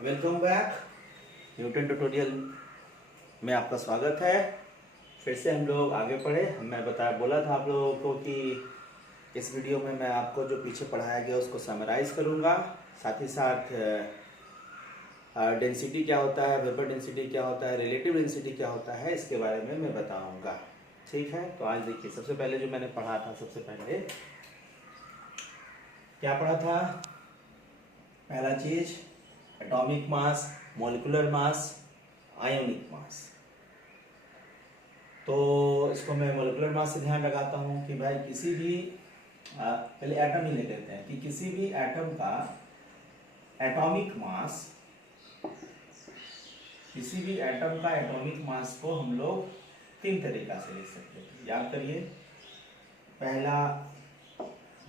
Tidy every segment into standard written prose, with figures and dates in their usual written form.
Welcome back Newton tutorial में आपका स्वागत है। फिर से हम लोग आगे बढ़े। मैं बोला था आप लोगों को कि इस वीडियो में मैं आपको जो पीछे पढ़ाया गया उसको समराइज करूंगा, साथ ही साथ डेंसिटी क्या होता है, वेपर डेंसिटी क्या होता है, रिलेटिव डेंसिटी क्या होता है, इसके बारे में मैं बताऊंगा। ठीक है, तो आज देखिए, सबसे पहले जो मैंने पढ़ा था, सबसे पहले क्या पढ़ा था? पहला चीज atomic mass, molecular mass, ionic mass. तो इसको मैं मॉलिक्यूलर मास से ध्यान लगाता हूँ कि भाई किसी भी पहले एटम ही ले लेते हैं कि किसी भी एटम का एटॉमिक मास, किसी भी एटम का एटॉमिक मास को हम लोग तीन तरीका से लिख सकते हैं। याद करिए, पहला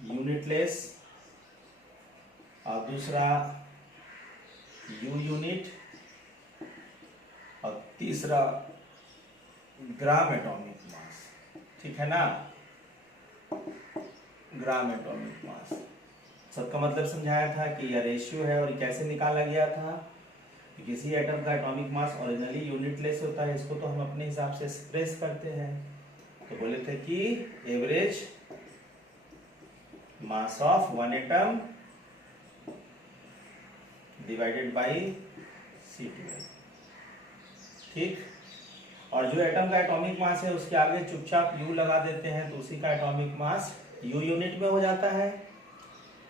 यूनिटलेस, और दूसरा यू यूनिट, और तीसरा ग्राम एटॉमिक मास। ठीक है ना, ग्राम एटॉमिक मास। सबका मतलब समझाया था कि यह रेशियो है और कैसे निकाला गया था कि किसी एटम का एटॉमिक मास ओरिजिनली यूनिटलेस होता है, इसको तो हम अपने हिसाब से एक्सप्रेस करते हैं। तो बोले थे कि average mass of one atom divided by C12। ठीक, और जो एटम का एटॉमिक मास है उसके आगे चुपचाप U लगा देते हैं तो उसी का एटॉमिक मास U यूनिट में हो जाता है।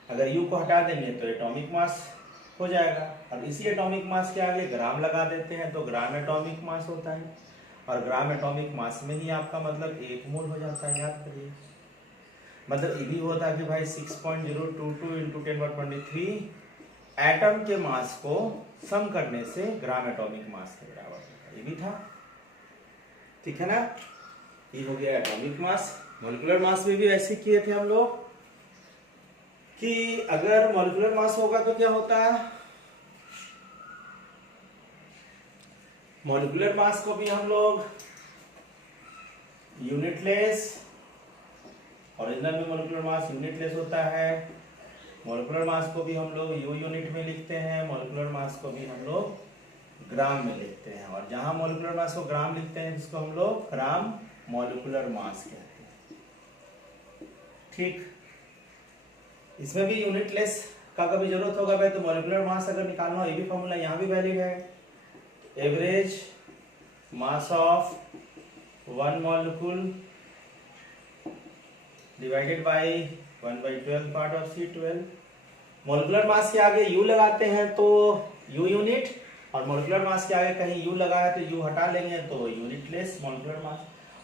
अगर U को हटा देंगे तो एटॉमिक मास हो जाएगा, और इसी एटॉमिक मास के आगे ग्राम लगा देते हैं तो ग्राम एटॉमिक मास होता है, और ग्राम एटॉमिक मास में ही आपका मतलब 1 मोल हो जाता है। याद करिए, मतलब ये भी होता है कि भाई 6.022 × 10⁻23 एटम के मास को सम करने से ग्राम एटॉमिक मास के बराबर होता है। ये भी था, ठीक है ना। ये हो गया एटॉमिक मास। मॉलिक्यूलर मास में भी ऐसे किए थे हम लोग कि अगर मॉलिक्यूलर मास होगा तो क्या होता है, मॉलिक्यूलर मास को भी हम लोग यूनिटलेस, ओरिजिनल में मॉलिक्यूलर मास यूनिटलेस होता है, मॉलिक्यूलर मास को भी हम लोग यू यूनिट में लिखते हैं, मॉलिक्यूलर मास को भी हम लोग ग्राम में लिखते हैं, और जहां मॉलिक्यूलर मास को ग्राम लिखते हैं जिसको हम लोग ग्राम मॉलिक्यूलर मास कहते हैं। ठीक, इसमें भी यूनिटलेस का कभी जरूरत होगा भाई तो मॉलिक्यूलर मास अगर निकालना हो, ये भी फॉर्मूला यहाँ भी वैलिड है। Average mass of one molecule divided by 1/12 part of C12। Molecular mass के आगे U लगाते हैं तो U यूनिट, और मॉलिक्यूलर मास के आगे कहीं U लगा है तो U हटा लेंगे तो यूनिटलेस मॉलिक्यूलर मास,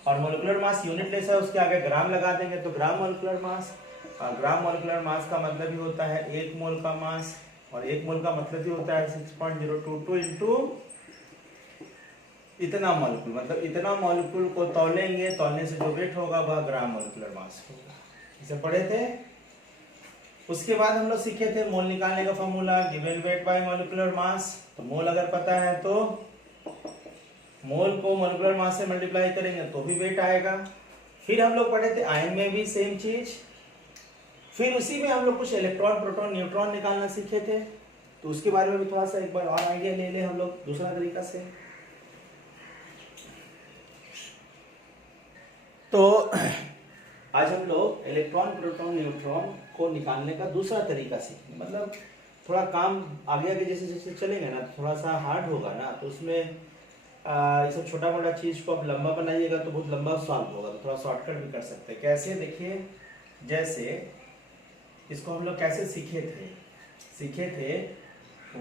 और मॉलिक्यूलर मास यूनिटलेस है उसके आगे ग्राम लगा देंगे तो ग्राम मॉलिक्यूलर मास। और ग्राम मॉलिक्यूलर मास का मतलब ही होता है 1 मोल का मास, और 1 मोल का मतलब ही होता है 6.022 इंटू इतना मॉलिक्यूल, मतलब इतना मॉलिक्यूल को तौलेंगे, तौलने से जो वेट होगा वह ग्राम मॉलिक्यूलर मास होगा। इसे पढ़े थे। उसके बाद हम लोग सीखे थे मोल निकालने का formula, given weight by molecular mass. तो मोल अगर पता है तो मोल को मॉलिक्यूलर मास से मल्टीप्लाई करेंगे तो भी वेट आएगा। फिर हम लोग पढ़े थे आयन में भी सेम चीज। फिर उसी में हम लोग कुछ इलेक्ट्रॉन, प्रोटॉन, न्यूट्रॉन निकालना सीखे थे, तो उसके बारे में भी थोड़ा सा एक बार और आइडिया ले ले हम लोग दूसरा तरीका से। तो आज हम लोग इलेक्ट्रॉन, प्रोटॉन, न्यूट्रॉन को निकालने का दूसरा तरीका सीखेंगे। मतलब थोड़ा काम आगे आगे जैसे जैसे चलेंगे ना थोड़ा सा हार्ड होगा ना, तो उसमें ये सब छोटा मोटा चीज को आप लंबा बनाइएगा तो बहुत लंबा सॉल्व होगा, तो थोड़ा शॉर्टकट भी कर सकते हैं। कैसे, देखिए, जैसे इसको हम लोग कैसे सीखे थे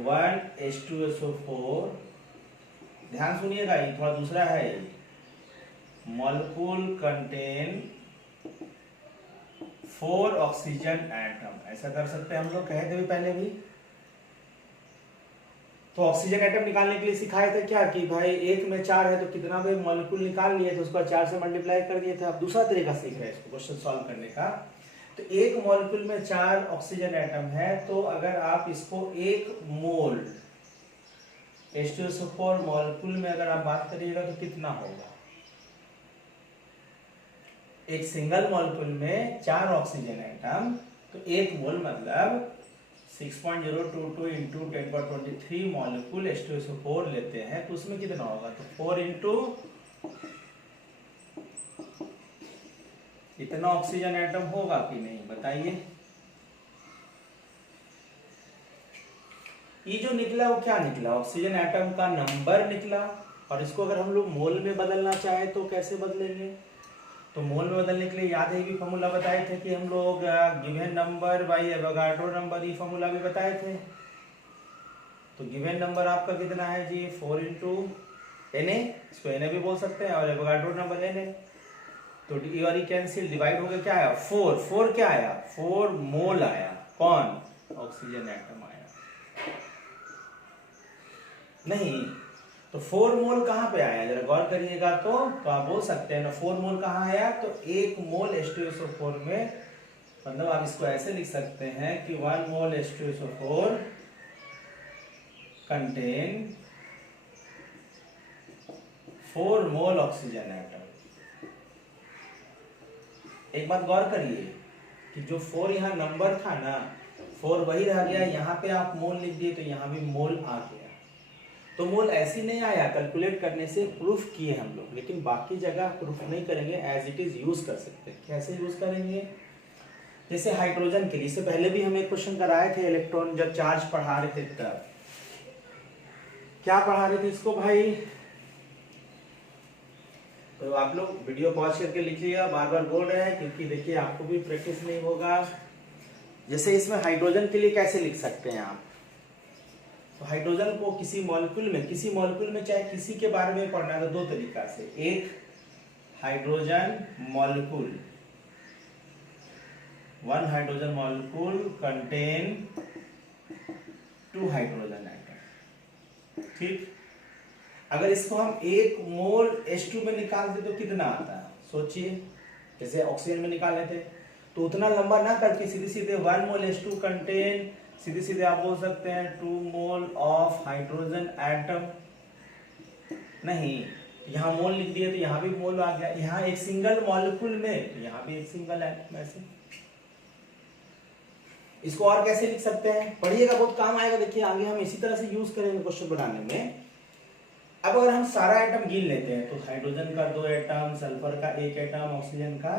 1H2SO4। ध्यान सुनिएगा, ये थोड़ा दूसरा है। मॉलिक्यूल कंटेन 4 ऑक्सीजन एटम, ऐसा कर सकते हैं हम लोग, कहे थे भी पहले भी। तो ऑक्सीजन एटम निकालने के लिए सिखाए थे क्या कि भाई 1 में 4 है तो कितना भी मॉलिक्यूल निकाल लिए तो उसका 4 से मल्टीप्लाई कर दिए थे। अब दूसरा तरीका सीख रहे हैं इसको क्वेश्चन सॉल्व करने का। तो एक मॉलिक्यूल में 4 ऑक्सीजन एटम है, तो अगर आप इसको 1 मोल H2SO4 मॉलिक्यूल में अगर आप बात करिएगा तो कितना होगा। एक सिंगल मॉलिक्यूल में 4 ऑक्सीजन एटम, तो 1 मोल मतलब 6.022 इंटू 10^23 मॉलिक्यूल H2SO4 लेते हैं तो उसमें कितना होगा, तो 4 इंटू इतना ऑक्सीजन एटम होगा कि नहीं बताइए। ये जो निकला वो क्या निकला, ऑक्सीजन एटम का नंबर निकला। और इसको अगर हम लोग मोल में बदलना चाहे तो कैसे बदलेंगे, तो मोल में बदलने के लिए याद है भी फॉर्मूला बताए थे कि हम लोग given number by Avogadro number, ये फॉर्मूला भी बताए थे। तो गिवन नंबर आपका कितना है जी, 4 इंटू Na, इसको Na भी बोल सकते हैं, और एवोगाड्रो नंबर Na। तो डी और ई कैंसिल, डिवाइड हो गया, क्या आया 4, 4 क्या आया, 4 मोल आया, कौन, ऑक्सीजन एटम आया। नहीं तो 4 मोल कहाँ पे आया, जरा गौर करिएगा तो आप बोल सकते हैं ना 4 मोल कहाँ आया, तो 1 मोल H2SO4 में, मतलब आप इसको ऐसे लिख सकते हैं कि 1 मोल H2SO4 कंटेन 4 मोल ऑक्सीजन एटम। एक बात गौर करिए कि जो 4 यहाँ नंबर था ना, 4 वही रह गया, यहाँ पे आप मोल लिख दिए तो यहाँ भी मोल आ गया। तो मोल ऐसी नहीं आया, कैलकुलेट करने से प्रूफ किए हम लोग, लेकिन बाकी जगह प्रूफ नहीं करेंगे, एज इट इज यूज कर सकते हैं। कैसे यूज करेंगे, जैसे हाइड्रोजन के लिए, इससे पहले भी हम एक क्वेश्चन कराए थे, इलेक्ट्रॉन जब चार्ज पढ़ा रहे थे तब क्या पढ़ा रहे थे इसको भाई, तो आप लोग वीडियो पॉज करके लिखिएगा, बार बार बोल रहे हैं क्योंकि देखिए आपको भी प्रैक्टिस नहीं होगा। जैसे इसमें हाइड्रोजन के लिए कैसे लिख सकते हैं आप, तो हाइड्रोजन को किसी मॉलिक्यूल में चाहे किसी के बारे में पढ़ना है तो दो तरीका से, एक hydrogen molecule, 1 hydrogen molecule contain 2 hydrogen atom, ठीक। अगर इसको हम 1 मोल H2 में निकाल दे तो कितना आता है, सोचिए, जैसे ऑक्सीजन में निकाल लेते तो उतना लंबा ना करके सीधे सीधे 1 मोल H2 कंटेन, सीधे सीधे आप बोल सकते हैं 2 मोल ऑफ हाइड्रोजन एटम। नहीं, यहाँ मोल लिख दिए तो यहाँ भी मोल आ गया, यहाँ एक सिंगल मॉलिक्यूल में तो यहाँ भी एक सिंगल एटम, ऐसे। इसको और कैसे लिख सकते हैं, पढ़िएगा, बहुत काम आएगा, देखिए आगे हम इसी तरह से यूज करेंगे क्वेश्चन बनाने में। अब अगर हम सारा एटम गिन लेते हैं तो हाइड्रोजन का 2 एटम, सल्फर का 1 एटम, ऑक्सीजन का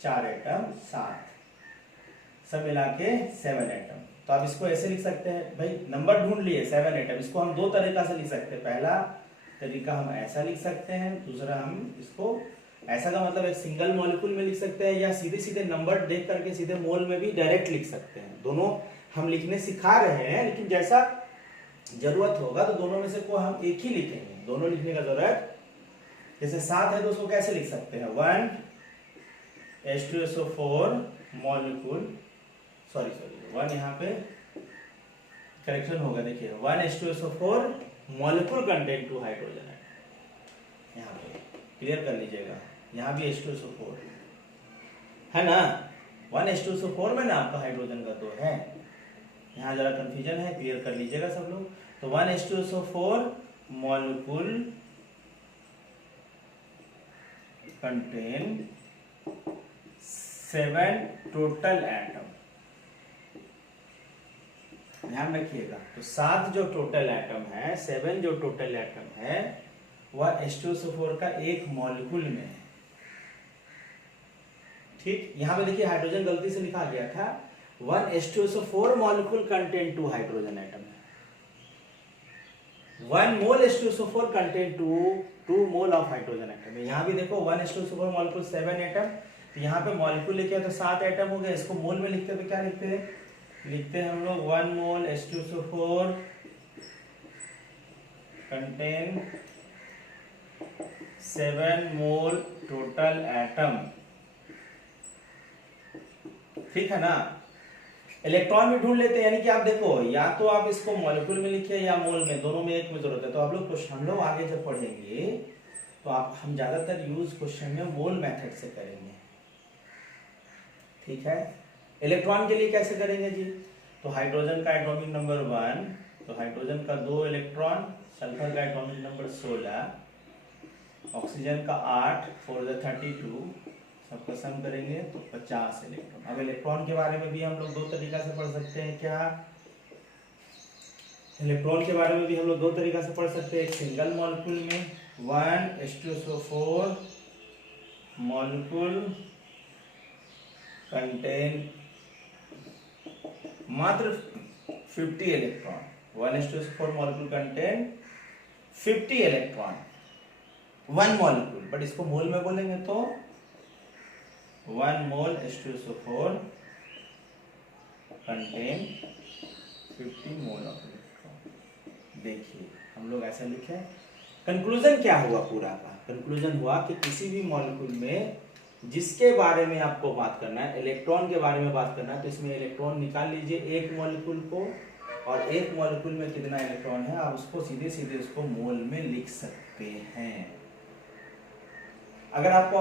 4 एटम, 7, सब मिला के 7 एटम। तो आप इसको ऐसे लिख सकते हैं, भाई नंबर ढूंढ लिए 7 एटम, इसको हम दो तरीका से लिख सकते हैं। पहला तरीका हम ऐसा लिख सकते हैं, दूसरा हम इसको ऐसा का मतलब एक सिंगल मॉलिक्यूल में लिख सकते हैं, या सीधे सीधे नंबर देख करके सीधे मोल में भी डायरेक्ट लिख सकते हैं। दोनों हम लिखने सिखा रहे हैं, लेकिन जैसा जरूरत होगा तो दोनों में से को हम एक ही लिखेंगे, दोनों लिखने का जरूरत। जैसे 7 है तो उसको कैसे लिख सकते हैं, 1 H2SO4 मॉलिक्यूल, सॉरी 1 यहाँ पे करेक्शन होगा, देखिए 1 H2SO4 मॉलिक्यूल कंटेन 2 हाइड्रोजन है, यहाँ पे क्लियर कर लीजिएगा, यहाँ भी H2SO4 है ना, 1 H2SO4 में ना आपका हाइड्रोजन का 2 है, यहाँ जरा कंफ्यूजन है, क्लियर कर लीजिएगा सब लोग। तो 1 H2SO4 molecule contain 7 total atom, ध्यान रखिएगा। तो 7 जो टोटल एटम है, 7 जो टोटल एटम है, वह H2SO4 का एक मॉलिक्यूल में है, ठीक। यहां पे देखिए हाइड्रोजन गलती से लिखा गया था, 1 H2SO4 molecule contain 2 hydrogen atom है, 1 मोल H2SO4 contain 2 mole of hydrogen atom है। यहाँ भी देखो 1 H2SO4 मॉलिक्यूल 7 एटम, तो यहाँ पे मॉलिक्यूल लिखे तो 7 एटम हो गए, इसको मोल में लिखते तो क्या लिखते हैं, लिखते हैं हम लोग 1 मोल H2SO4 कंटेन 7 मोल टोटल एटम, ठीक है ना। इलेक्ट्रॉन भी ढूंढ लेते हैं, यानी कि आप देखो या तो आप इसको मॉलिक्यूल में लिखिए या मोल में, दोनों में एक में जरूरत है। तो आप लोग क्वेश्चन, हम लोग आगे जब पढ़ेंगे तो हम ज्यादातर यूज क्वेश्चन में मोल मेथड से करेंगे, ठीक है। इलेक्ट्रॉन के लिए कैसे करेंगे जी, तो हाइड्रोजन का एटॉमिक नंबर 1, तो हाइड्रोजन का 2 इलेक्ट्रॉन, सल्फर का एटॉमिक नंबर 16, ऑक्सीजन का 8, 4 × 32, सबका सम करेंगे तो 50 इलेक्ट्रॉन। अब इलेक्ट्रॉन के बारे में भी हम लोग दो तरीका से पढ़ सकते हैं, क्या, इलेक्ट्रॉन के बारे में भी हम लोग दो तरीका से पढ़ सकते हैं। एक सिंगल मॉलिक्यूल में 1:4 मॉलिक्यूल कंटेन मात्र 50 electron. 1:4 molecule contain 50 electron, one molecule. But इसको मोल में बोलेंगे तो 1 मोल H2SO4 contain 50 mole of electron. देखिए हम लोग ऐसा लिखे। कंक्लूजन क्या हुआ पूरा का? कंक्लूजन हुआ कि किसी भी मॉलिक्यूल में जिसके बारे में आपको बात करना है, इलेक्ट्रॉन के बारे में बात करना है, तो इसमें इलेक्ट्रॉन निकाल लीजिए एक मॉलिक्यूल को, और एक मॉलिक्यूल में कितना इलेक्ट्रॉन है आप उसको सीधे सीधे उसको मोल में लिख सकते हैं। अगर आपको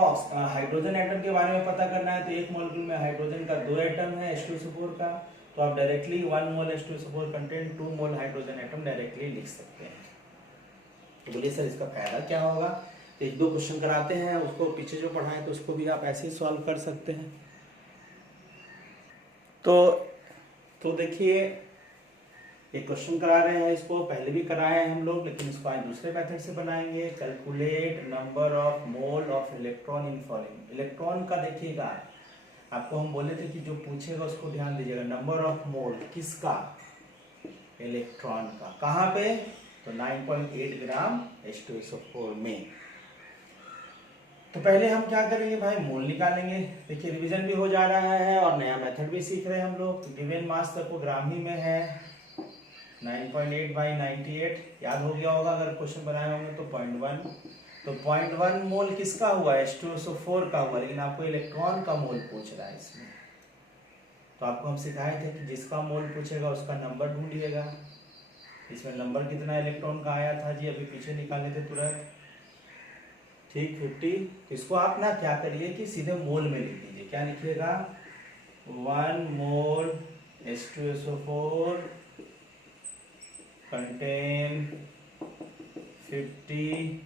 हाइड्रोजन एटम के बारे में पता करना है तो एक मॉलिक्यूल में हाइड्रोजन का 2 एटम है H2SO4 का, तो आप डायरेक्टली 1 मोल H2SO4 कंटेन 2 मोल हाइड्रोजन एटम डायरेक्टली लिख सकते हैं। तो बोलिए सर इसका फायदा क्या होगा? तो एक दो क्वेश्चन कराते हैं, उसको पीछे जो पढ़ाएं तो उसको भी आप ऐसे ही सॉल्व कर सकते हैं। तो देखिए एक क्वेश्चन करा रहे हैं, इसको पहले भी कराए हैं हम लोग, लेकिन इसको आज दूसरे मेथड से बनाएंगे। Calculate number of mole of electron in following. Electron का देखिएगा, आपको हम बोले थे कि जो पूछेगा उसको ध्यान दीजिएगा। नंबर ऑफ मोल किसका? इलेक्ट्रॉन का। कहाँ पे? तो 9.8 ग्राम H2SO4 में। तो पहले हम क्या करेंगे भाई, मोल निकालेंगे। देखिए रिवीजन भी हो जा रहा है और नया मेथड भी सीख रहे हैं हम लोग। गिवन मास तक वो ग्राम ही में है, 9.8/98 याद हो गया होगा अगर क्वेश्चन बनाए होंगे तो 0.1। तो 0.1 मोल किसका हुआ? H2SO4 का हुआ, लेकिन आपको इलेक्ट्रॉन का मोल पूछ रहा है इसमें। तो आपको हम सिखाए थे कि जिसका मोल पूछेगा उसका नंबर ढूंढिएगा। इसमें नंबर कितना इलेक्ट्रॉन का आया था जी, अभी पीछे निकाले थे तुरंत, ठीक 50। इसको आप ना क्या करिए कि सीधे मोल में लिख दीजिए। क्या लिखिएगा? 1 मोल H2SO4 contain 50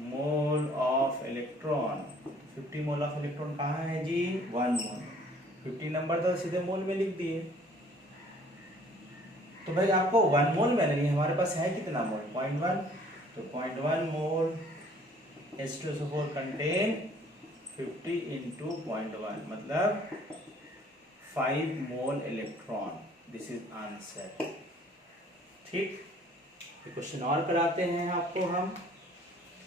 mole of electron. 50 mole of electron कहाँ है जी? 1 मोल। 50 नंबर तो सीधे मोल में लिख दिए। तो भाई आपको 1 मोल में नहीं, हमारे पास है कितना मोल? 0.1। तो 0.1 मोल H2SO4 कंटेन 50 into 0.1 मतलब 5 मोल इलेक्ट्रॉन। This is answer. ठीक, क्वेश्चन और कराते हैं आपको हम,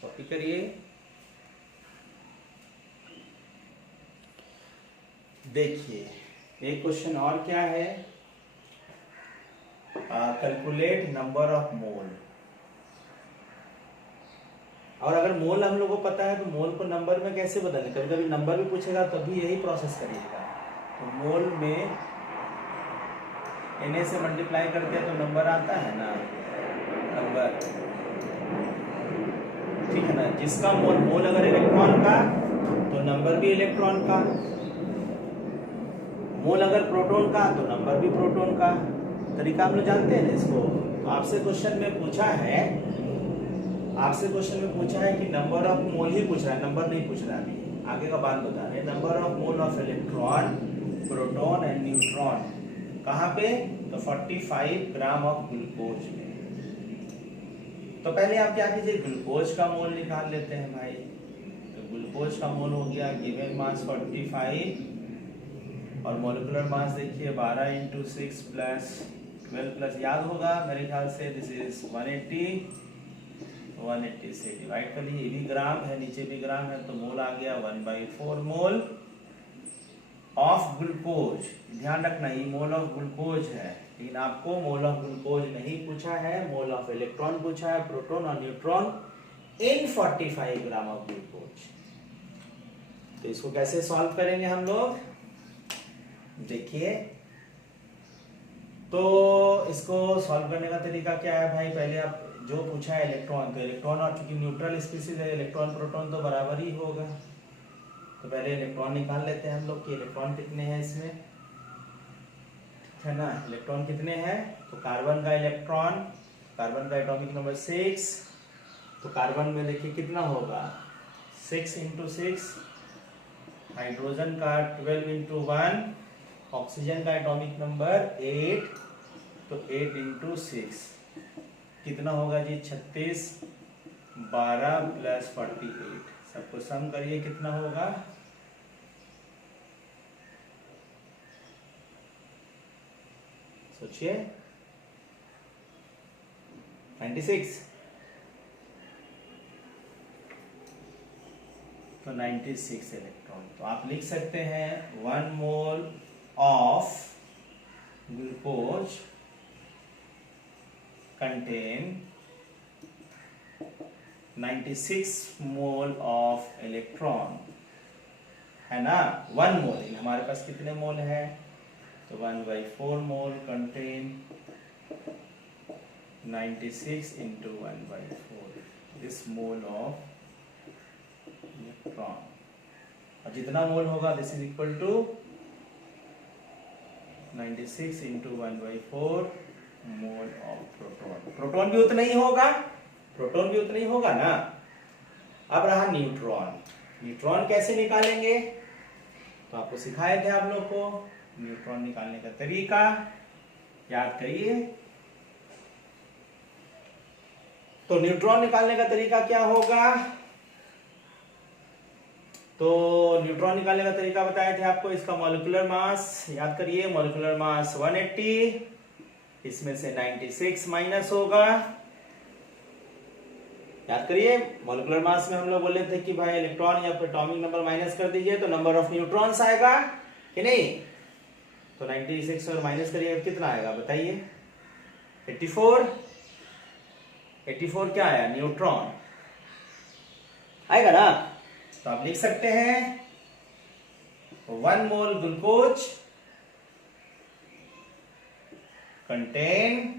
कॉपी करिए। देखिए एक क्वेश्चन और क्या है, कैलकुलेट नंबर ऑफ मोल। और अगर मोल हम लोगों को पता है तो मोल को नंबर में कैसे बदलें? कभी कभी नंबर भी पूछेगा तभी यही प्रोसेस करिएगा। तो मोल में Na से मल्टीप्लाई करते हैं तो नंबर आता है ना, नंबर, ठीक है ना। जिसका मोल अगर इलेक्ट्रॉन का तो नंबर भी इलेक्ट्रॉन का, मोल अगर प्रोटॉन का तो नंबर भी प्रोटॉन का। तरीका हम लोग जानते हैं ना इसको। आपसे क्वेश्चन में पूछा है कि नंबर ऑफ मोल ही पूछ रहा है, नंबर नहीं पूछ रहा है। अभी आगे का बात बता रहे हैं। Number of mole of electron, proton and neutron कहाँ पे? तो 45 ग्राम ऑफ ग्लूकोज में। तो पहले आप क्या कीजिए, ग्लूकोज का मोल निकाल लेते हैं भाई। तो ग्लूकोज का मोल हो गया, गिवन मास 45 और मॉलिक्यूलर मास देखिए 12 × 6 + 12 प्लस, याद होगा मेरे ख्याल से, दिस इज 180 से डिवाइड कर लीजिए। ये भी ग्राम है, नीचे भी ग्राम है, तो मोल आ गया 1/4 मोल ऑफ ग्लूकोज। ध्यान रखना ये मोल ऑफ ग्लूकोज है, लेकिन आपको मोल ऑफ ग्लूकोज नहीं पूछा है, मोल ऑफ इलेक्ट्रॉन पूछा है, प्रोटॉन और neutron in 45 gram of glucose. तो इसको कैसे सॉल्व करेंगे हम लोग, देखिए। तो इसको सॉल्व करने का तरीका क्या है भाई, पहले आप जो पूछा है इलेक्ट्रॉन, तो इलेक्ट्रॉन और चूंकि न्यूट्रल स्पीसीज है, इलेक्ट्रॉन प्रोटॉन तो बराबर ही होगा। तो पहले इलेक्ट्रॉन निकाल लेते हैं हम लोग कि इलेक्ट्रॉन कितने हैं इसमें, ठीक है ना। इलेक्ट्रॉन कितने हैं? तो कार्बन का इलेक्ट्रॉन, कार्बन का एटॉमिक नंबर 6, तो कार्बन में देखिए कितना होगा 6 × 6, हाइड्रोजन का 12 × 1, ऑक्सीजन का एटॉमिक नंबर 8, तो 8 इंटू 6 कितना होगा जी? 36, 12 प्लस 48, सबको सम करिए कितना होगा? सोचिए। 96, तो 96 इलेक्ट्रॉन। तो आप लिख सकते हैं 1 मोल of glucose contain 96 mole of electron, है ना? 1 मोल, हमारे पास कितने मोल है? तो 1/4 mole contain 96 into 1/4 this mole of electron. और जितना मोल होगा this is equal to 96 into 1/4 mole of proton. Proton भी उतना ही होगा, प्रोटॉन भी उतना ही होगा ना। अब रहा न्यूट्रॉन। न्यूट्रॉन कैसे निकालेंगे? तो आपको सिखाए थे आप लोग को न्यूट्रॉन निकालने का तरीका, याद करिए। तो न्यूट्रॉन निकालने का तरीका क्या होगा? तो न्यूट्रॉन निकालने का तरीका बताए थे आपको। इसका मॉलिक्यूलर मास याद करिए, मॉलिक्यूलर मास 180, इसमें से 96 माइनस होगा। याद करिए, मॉलिक्यूलर मास में हम लोग बोले थे कि भाई इलेक्ट्रॉन या एटॉमिक नंबर माइनस कर दीजिए तो नंबर ऑफ न्यूट्रॉन्स आएगा कि नहीं? तो 96 और माइनस करिएगा कितना आएगा बताइए? 84। 84 क्या आया? न्यूट्रॉन आएगा ना। तो आप लिख सकते हैं 1 mole glucose contain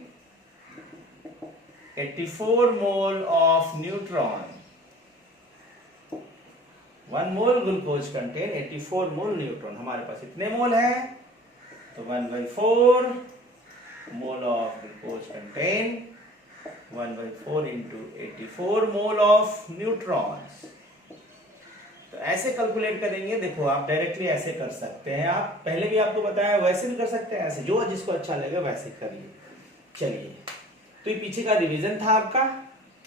84 mole of neutron. 1 mole glucose contain 84 mole neutron. हमारे पास इतने मोल है, तो 1/4 mole of glucose contain 1/4 into 84 mole of neutrons. तो ऐसे कैलकुलेट करेंगे। देखो आप डायरेक्टली ऐसे कर सकते हैं, आप पहले भी आपको बताया वैसे भी कर सकते हैं, ऐसे जो जिसको अच्छा लगे वैसे करिए। चलिए, तो ये पीछे का रिवीजन था आपका,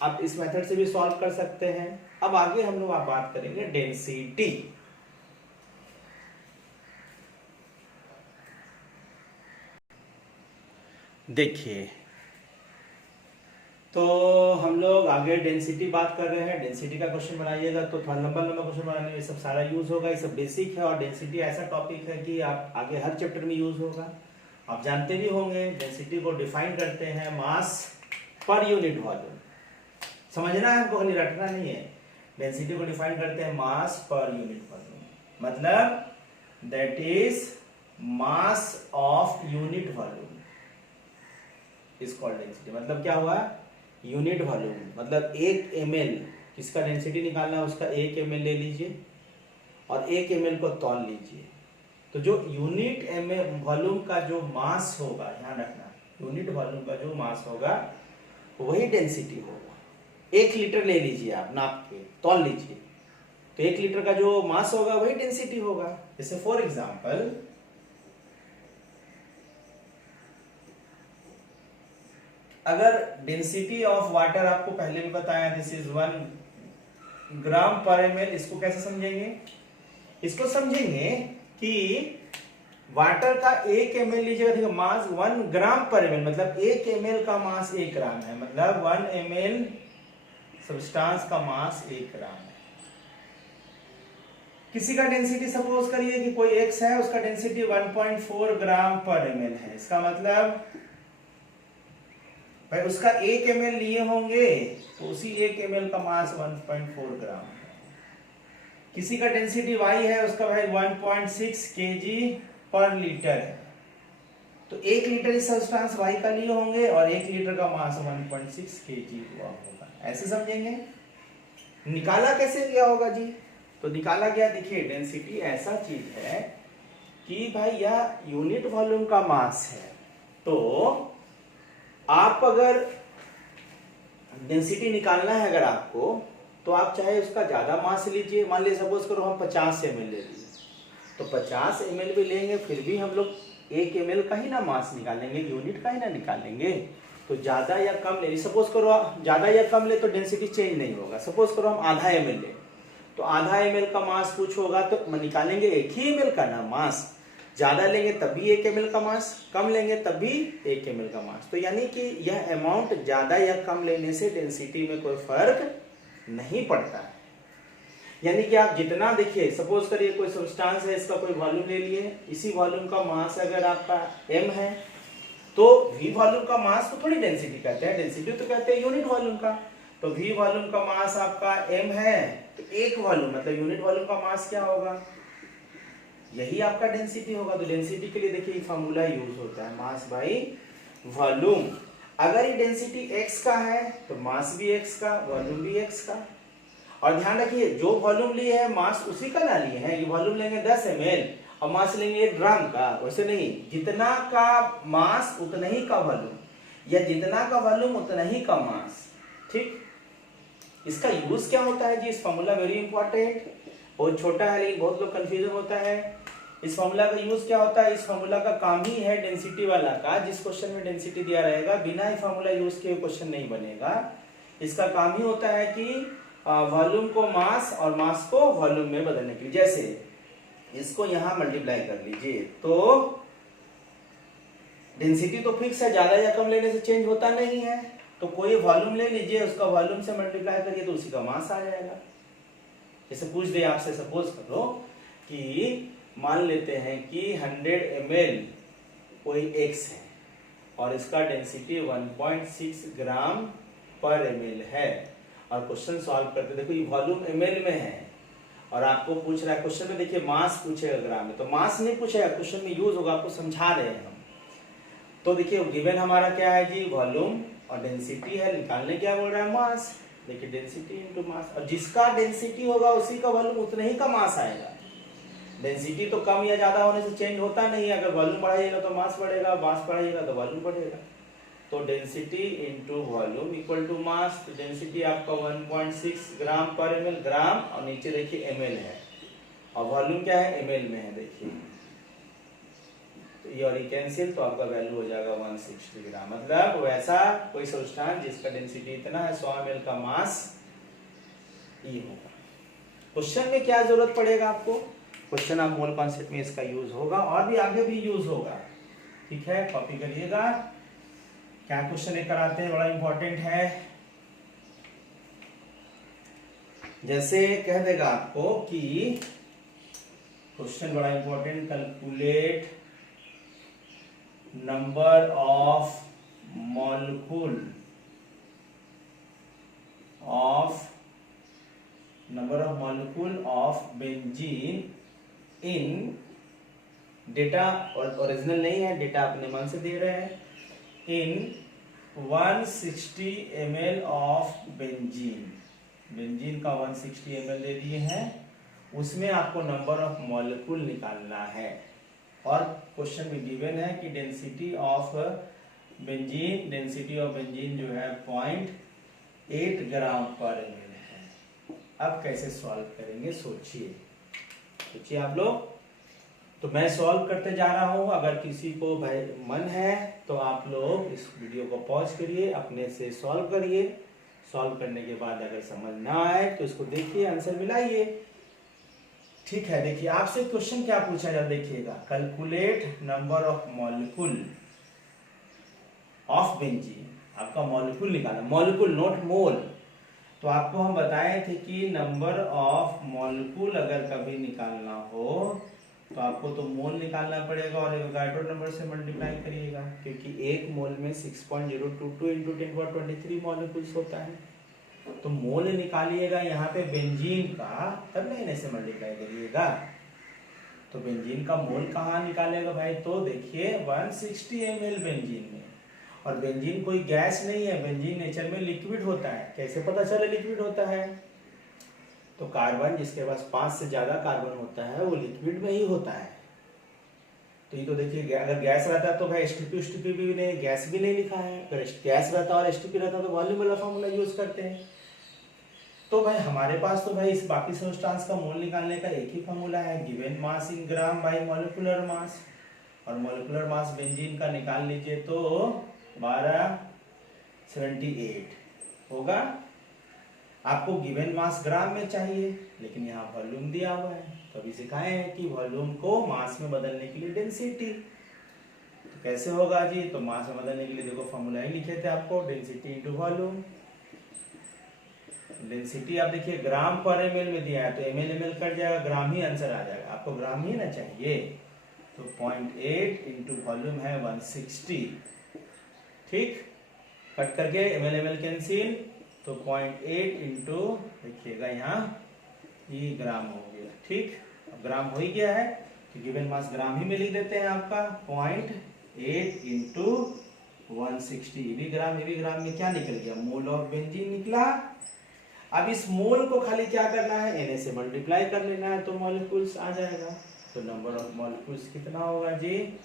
आप इस मेथड से भी सॉल्व कर सकते हैं। अब आगे हम लोग आप बात करेंगे डेंसिटी। देखिए, तो हम लोग आगे डेंसिटी बात कर रहे हैं। डेंसिटी का क्वेश्चन बनाइएगा तो थोड़ा लंबा लंबा क्वेश्चन बनाने में सब सारा यूज होगा। ये सब बेसिक है और डेंसिटी ऐसा टॉपिक है कि आप आगे हर चैप्टर में यूज होगा। आप जानते भी होंगे डेंसिटी को डिफाइन करते हैं मास पर यूनिट वॉल्यूम। समझना है हमको, खाली रटना नहीं है। डेंसिटी को डिफाइन करते हैं मास पर यूनिट वॉल्यूम, मतलब that is mass of unit volume is called density. मतलब क्या हुआ? यूनिट वॉल्यूम, मतलब 1 ml किसका डेंसिटी निकालना है उसका 1 ml ले लीजिए और 1 ml को तौल लीजिए। तो जो यूनिट वॉल्यूम का जो मास होगा, ध्यान रखना, यूनिट वॉल्यूम का जो मास होगा वही डेंसिटी होगा। 1 लीटर ले लीजिए आप, नाप के तौल लीजिए, तो 1 लीटर का जो मास होगा वही डेंसिटी होगा। जैसे फॉर एग्जांपल अगर डेंसिटी ऑफ वाटर आपको पहले भी बताया, दिस इज 1 ग्राम पर ml। इसको कैसे समझेंगे? इसको समझेंगे कि वाटर का 1 ml लीजिएगा, ठीक है, मास 1 ग्राम पर ml, मतलब 1 ml का मास 1 ग्राम है, मतलब 1 ml सब्सटेंस का मास 1 ग्राम है। किसी का डेंसिटी सपोज करिए कि कोई एक्स है, उसका डेंसिटी 1.4 ग्राम पर ml है। इसका मतलब भाई उसका 1 ml लिए होंगे तो उसी 1 ml का मास 1.4 ग्राम है। किसी का डेंसिटी y है, उसका भाई 1.6 kg पर लीटर है, तो 1 लीटर इस सब्सटेंस y का लिए होंगे और 1 लीटर का मास 1.6 kg हुआ होगा। ऐसे समझेंगे। निकाला कैसे गया होगा जी? तो निकाला गया, देखिए डेंसिटी ऐसा चीज है कि भाई यह यूनिट वॉल्यूम का मास है। तो आप अगर डेंसिटी निकालना है अगर आपको, तो आप चाहे उसका ज्यादा मास लीजिए, मान लीजिए सपोज करो हम 50 ml ले लिए, तो 50 ml भी लेंगे फिर भी हम लोग 1 ml का ही ना मास निकालेंगे, यूनिट का ही ना निकालेंगे। तो ज्यादा या कम ले, सपोज करो ज्यादा या कम ले तो डेंसिटी चेंज नहीं होगा। सपोज करो हम आधा ml ले, तो आधा ml का मास कुछ होगा तो निकालेंगे 1 ही ml का ना मास। ज्यादा लेंगे तब भी 1 ml का मास, कम लेंगे तब भी 1 ml का मास। तो यानी कि यह अमाउंट ज्यादा या कम लेने से डेंसिटी में कोई फर्क नहीं पड़ता है। यानी कि आप जितना देखिए, सपोज करिए कोई सब्सटेंस है, इसका कोई वॉल्यूम ले लिए, इसी वॉल्यूम का मास अगर आपका m है तो v वॉल्यूम का मास को थोड़ी डेंसिटी कहते हैं, डेंसिटी तो कहते हैं यूनिट वॉल्यूम का। तो v वॉल्यूम का मास आपका m है, तो एक वॉल्यूम मतलब यूनिट वॉल्यूम का मास क्या होगा, यही आपका डेंसिटी होगा। तो डेंसिटी के लिए देखिए फॉर्मूला यूज होता है मास बाई वॉल्यूम। अगर ये डेंसिटी x का है तो मास भी x का, वॉल्यूम भी x का। और ध्यान रखिए जो वॉल्यूम लिए है मास उसी का ना लिए है। ये वॉल्यूम लेंगे 10 ml और मास लेंगे 1 ग्राम का, वैसे नहीं, जितना का मास उतना ही का वॉल्यूम, या जितना का वॉल्यूम उतना ही का मास। ठीक, इसका यूज क्या होता है जी, इस फॉर्मूला वेरी इंपॉर्टेंट, बहुत छोटा है लेकिन बहुत लोग कंफ्यूजन होता है। इस फॉर्मूला का यूज क्या होता है, इस फॉर्मूला का काम ही है डेंसिटी वाला का, जिस क्वेश्चन में डेंसिटी दिया रहेगा बिना ही फॉर्मूला यूज किए क्वेश्चन नहीं बनेगा। इसका काम ही होता है कि वॉल्यूम को मास और मास को वॉल्यूम में बदलने के लिए। जैसे इसको यहां मल्टीप्लाई कर लीजिए तो डेंसिटी तो फिक्स है, ज्यादा या कम लेने से चेंज होता नहीं है। तो कोई वॉल्यूम ले लीजिए, उसका वॉल्यूम से मल्टीप्लाई करिए तो उसी का मास आ जाएगा। जैसे पूछ दे आपसे, सपोज करो कि मान लेते हैं कि 100 ml कोई x है और इसका डेंसिटी 1.6 ग्राम पर ml है, और क्वेश्चन सॉल्व करते देखो ये वॉल्यूम ml में है और आपको पूछ रहा है क्वेश्चन में, देखिए मास पूछेगा ग्राम में, तो मास नहीं पूछेगा, क्वेश्चन में यूज होगा, आपको समझा रहे हैं हम। तो देखिए गिवन हमारा क्या है जी, वॉल्यूम और डेंसिटी है, निकालने क्या बोल रहा है, मास। देखिए डेंसिटी इनटू मास, और जिसका डेंसिटी होगा उसी का वॉल्यूम उतना ही का मास आएगा। डेंसिटी तो कम या ज्यादा होने से चेंज होता नहीं है, अगर वॉल्यूम बढ़ाइएगा तो मास बढ़ेगा, मास बढ़ाइएगा तो वॉल्यूम बढ़ेगा। तो density into volume equal to mass. तो डेंसिटी आपका 1.6 ग्राम पर ml, ग्राम, और नीचे देखिए ml है, और वॉल्यूम क्या है, ml में है। देखिए तो ये और ये कैंसिल, तो आपका वैल्यू हो जाएगा 160 ग्राम। मतलब वैसा कोई सब्सटेंस जिसका डेंसिटी इतना है, 100 ml का मास ये होगा। क्वेश्चन में क्या जरूरत पड़ेगा आपको, क्वेश्चन आप मोल कॉन्सेप्ट में इसका यूज होगा, और भी आगे भी यूज होगा। ठीक है, कॉपी करिएगा। क्या क्वेश्चन एक कराते हैं, बड़ा इंपॉर्टेंट है। जैसे कह देगा आपको कि क्वेश्चन बड़ा important, calculate number of molecule of benzene in data, और ओरिजिनल नहीं है, डेटा अपने मन से दे रहे हैं, इन 160 ml ऑफ बेंजीन। बेंजीन का 160 ml दे दिए हैं, उसमें आपको नंबर ऑफ मॉलिक्यूल निकालना है। और क्वेश्चन में गिवन है कि डेंसिटी ऑफ बेंजीन जो है 0.8 ग्राम पर ml है। अब कैसे सॉल्व करेंगे, सोचिए आप लोग। तो मैं सॉल्व करते जा रहा हूं, अगर किसी को भाई मन है तो आप लोग इस वीडियो को पॉज करिए, अपने से सॉल्व करिए। सॉल्व करने के बाद अगर समझ ना आए तो इसको देखिए, आंसर मिलाइए। ठीक है, देखिए आपसे क्वेश्चन क्या पूछा जाए, देखिएगा, calculate number of molecule of benzene. आपका मॉलिक्यूल निकालना, मॉलिक्यूल नॉट मोल। तो आपको हम बताए थे कि नंबर ऑफ मॉलिक्यूल अगर कभी निकालना हो तो आपको तो मोल निकालना पड़ेगा और एवोगाड्रो नंबर से मल्टीप्लाई करिएगा, क्योंकि एक मोल में 6.022 इंटू 10⁻23 मॉलिक्यूल्स होता है। तो मोल निकालिएगा यहाँ पे बेंजीन का, तब नहीं से मल्टीप्लाई करिएगा। तो बेंजीन का मोल कहाँ निकालेगा भाई, तो देखिए 160 ml बेंजीन में, और बेंजीन कोई गैस नहीं है, बेंजीन नेचर में लिक्विड होता है। कैसे पता चले लिक्विड होता है, तो कार्बन जिसके पास 5 से ज्यादा कार्बन होता है वो लिक्विड में ही होता है। तो ये तो देखिए, अगर गैस रहता तो भाई एसटीपी भी नहीं, गैस भी नहीं लिखा है। अगर गैस रहता और एसटीपी रहता तो वॉल्यूम वाला फॉर्मूला यूज करते हैं। तो भाई हमारे पास तो भाई इस बाकी सब्सटेंस का मोल निकालने का एक ही फॉर्मूला है, गिवन मास इन ग्राम बाय मॉलिक्यूलर मास। और मोलिकुलर मास बेंजीन का निकाल लीजिए तो 1278 होगा। आपको गिवन मास ग्राम में चाहिए, लेकिन यहाँ वॉल्यूम दिया हुआ है, तो अभी सिखाए हैं कि वॉल्यूम को मास में बदलने के लिए डेंसिटी, तो कैसे होगा जी, तो मास में बदलने के लिए देखो फॉर्मूला ही लिखे थे आपको, डेंसिटी इनटू वॉल्यूम। डेंसिटी आप देखिए ग्राम पर एमएल में दिया है, तो एमएल एमएल कट जाएगा, ग्राम ही आंसर आ जाएगा, आपको ग्राम ही ना चाहिए, तो 0.8 इंटू वॉल्यूम है 160, ठीक, कट करके एमएल एमएल कैंसिल, तो 0.8 इंटू देखिएगा यहाँ ये ग्राम हो गया, ठीक, अब ग्राम हो ही गया है, तो गिवन मास ग्राम ही में लिख देते हैं आपका 0.8 इंटू 160, ये भी ग्राम में क्या निकल गया, मोल ऑफ बेंजीन निकला। अब इस मोल को खाली क्या करना है, Na से मल्टीप्लाई कर लेना है, तो मॉलिक्यूल्स आ जाएगा, तो नंबर ऑफ मॉलिक्यूल्स कितना होगा जी,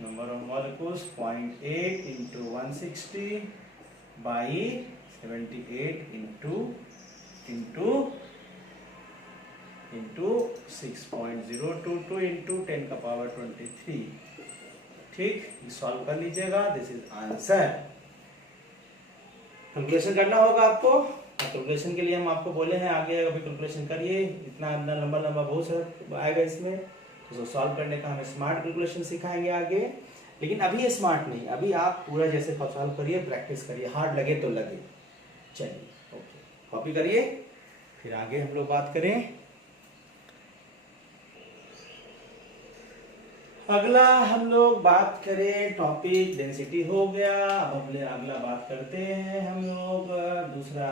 number of molecules 0.8 into 160 by 78 into 6.022 into 10 का पावर 23, ठीक, सॉल्व कर लीजिएगा, दिस इज आंसर। कैलकुलेशन करना होगा आपको, कैलकुलेशन के लिए हम आपको बोले हैं आगे अभी कैलकुलेशन करिए, इतना लंबा बहुत सारा आएगा इसमें, तो सॉल्व करने का हम स्मार्ट कैलकुलेशन सिखाएंगे आगे, लेकिन अभी ये स्मार्ट नहीं, अभी आप पूरा जैसे सॉल्व करिए, प्रैक्टिस करिए, हार्ड लगे तो लगे। चलिए ओके, कॉपी करिए, फिर आगे हम लोग बात करें। अगला हम लोग बात करें, टॉपिक डेंसिटी हो गया, अब अगला बात करते हैं हम लोग दूसरा,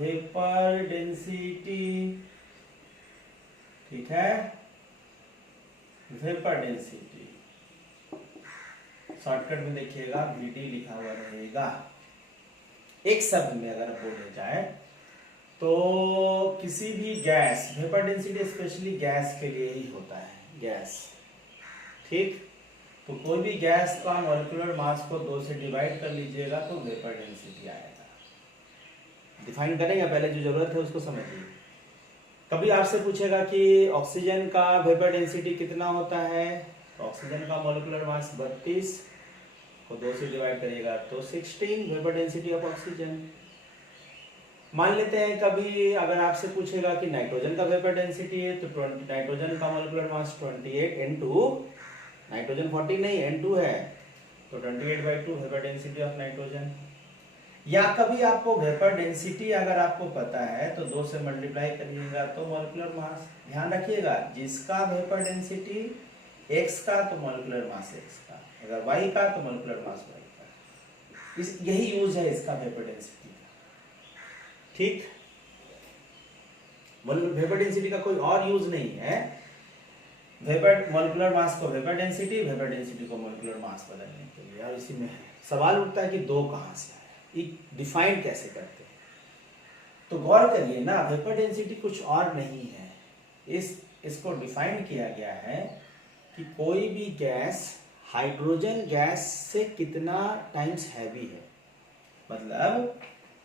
वेपर डेंसिटी, ठीक है, वेपर डेंसिटी, शॉर्टकट में देखिएगा VD लिखा हुआ रहेगा। एक शब्द में अगर बोले जाए तो किसी भी gas, vapour density specially gas के लिए ही होता है, गैस, ठीक, तो कोई भी गैस का मॉलिक्यूलर मास को 2 से डिवाइड कर लीजिएगा तो वेपर डेंसिटी आएगा। डिफाइन करेंगे, पहले जो जरूरत है उसको समझिए। कभी आपसे पूछेगा कि ऑक्सीजन का वेपर डेंसिटी कितना होता है, तो ऑक्सीजन का मॉलिक्यूलर मास 32 को 2 से डिवाइड करिएगा तो 16 वेपर डेंसिटी ऑफ ऑक्सीजन। मान लेते हैं कभी अगर आपसे पूछेगा कि नाइट्रोजन का वेपर डेंसिटी है, तो नाइट्रोजन का मॉलिक्यूलर मास 28 N2, नाइट्रोजन 40 नहीं N2 है, तो 28/2 वेपर डेंसिटी ऑफ नाइट्रोजन। या कभी आपको वेपर डेंसिटी अगर आपको पता है तो 2 से मल्टीप्लाई करिएगा तो मॉलिक्यूलर मास। ध्यान रखिएगा, जिसका वेपर डेंसिटी x का तो मॉलिक्यूलर मास x का, अगर y का तो मॉलिक्यूलर मास y का। यही यूज है इसका वेपर डेंसिटी का, ठीक, वेपर डेंसिटी का कोई और यूज नहीं है। वेपर मॉलिक्यूलर मास को वेपर डेंसिटी को मॉलिक्यूलर मास बदलने के लिए। और इसी में सवाल उठता है कि 2 कहां से आया, डिफाइन कैसे करते हैं, तो गौर करिए ना, वेपर डेंसिटी कुछ और नहीं है, इसको डिफाइन किया गया है कि कोई भी गैस हाइड्रोजन गैस से कितना टाइम्स हैवी है। मतलब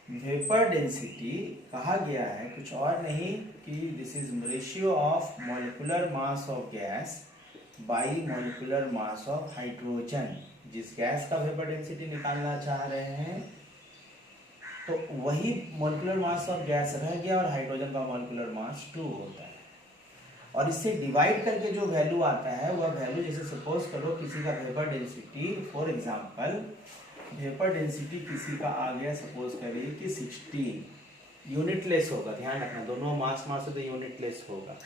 वेपर डेंसिटी कहा गया है कुछ और नहीं कि this is ratio of molecular mass of gas by molecular mass of hydrogen. जिस गैस का वेपर डेंसिटी निकालना चाह रहे हैं तो वही मॉलिक्यूलर मास ऑफ गैस रह गया और हाइड्रोजन का मॉलिक्यूलर मास 2 होता है। और इससे डिवाइड करके जो वैल्यू आता है वह वैल्यू, जैसे सपोज करो किसी का vapour density, for example vapour density किसी का आ गया सपोज करिए कि 16, यूनिट लेस होगा, ध्यान रखना दोनों मास से तो यूनिट लेस होगा।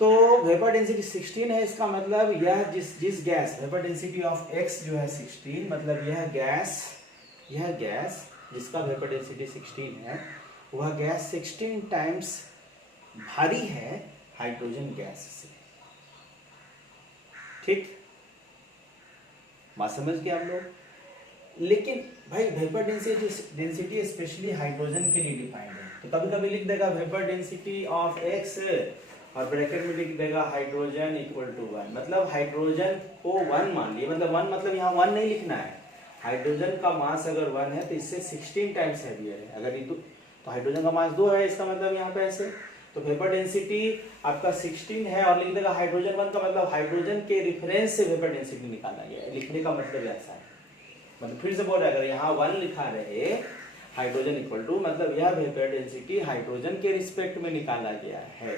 तो वेपर डेंसिटी 16 है, इसका मतलब यह जिस gas vapour density of x जो है 16, मतलब यह गैस जिसका वेपर डेंसिटी 16 है वह गैस 16 टाइम्स भारी है हाइड्रोजन गैस से, ठीक, बात समझ गए आप लोग। लेकिन भाई वेपर डेंसिटी स्पेशली हाइड्रोजन के लिए डिफाइंड है, तो कभी कभी लिख देगा वेपर डेंसिटी ऑफ x और ब्रैकेट में लिख देगा हाइड्रोजन इक्वल टू 1, मतलब हाइड्रोजन को 1 मान लिए, मतलब 1 मतलब यहाँ 1 नहीं लिखना है, हाइड्रोजन का मास अगर 1 है तो इससे 16 टाइम्स हैवियर है। अगर ये तो हाइड्रोजन का मास 2 है, इसका मतलब यहाँ पे ऐसे तो वेपर डेंसिटी आपका 16 है और लिख देगा हाइड्रोजन 1 का मतलब हाइड्रोजन के रेफरेंस से वेपर डेंसिटी निकाला गया है। लिखने का मतलब ऐसा है, मतलब फिर से बोल रहे अगर यहाँ 1 लिखा रहे हाइड्रोजन इक्वल टू मतलब यह वेपर डेंसिटी हाइड्रोजन के रिस्पेक्ट में निकाला गया है,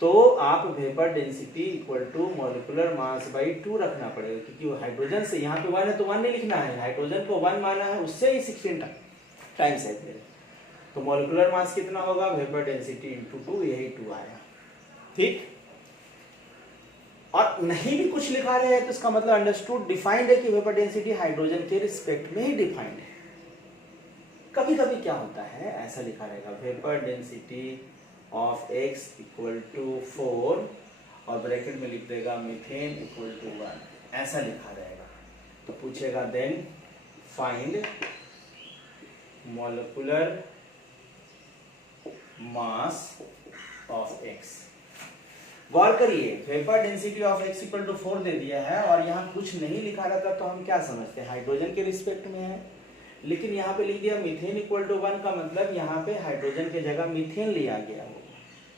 तो आप vapour density equal to molecular mass by 2 रखना पड़ेगा, क्योंकि हाइड्रोजन से यहाँ पे 1 है तो 1 नहीं लिखना है, हाइड्रोजन को 1 माना है उससे ही 16 टाइम्स है मेरे। तो मॉलिक्यूलर मास कितना होगा वेपर डेंसिटी इंटू 2, यही 2 आया। ठीक, और नहीं भी कुछ लिखा रहे हैं तो इसका मतलब अंडरस्टूड डिफाइंड है कि वेपर डेंसिटी हाइड्रोजन के रिस्पेक्ट में ही डिफाइंड है। कभी कभी क्या होता है ऐसा लिखा रहेगा vapour density of x equal to 4 और ब्रैकेट में लिख देगा मीथेन इक्वल टू 1, ऐसा लिखा रहेगा। तो पूछेगा then find molecular mass of x। गौर करिए vapour density of x equal to 4 दे दिया है और यहाँ कुछ नहीं लिखा रहता तो हम क्या समझते हैं हाइड्रोजन के रिस्पेक्ट में है, लेकिन यहाँ पे लिख दिया मीथेन इक्वल टू 1 का मतलब यहाँ पे हाइड्रोजन के जगह मीथेन लिया गया होगा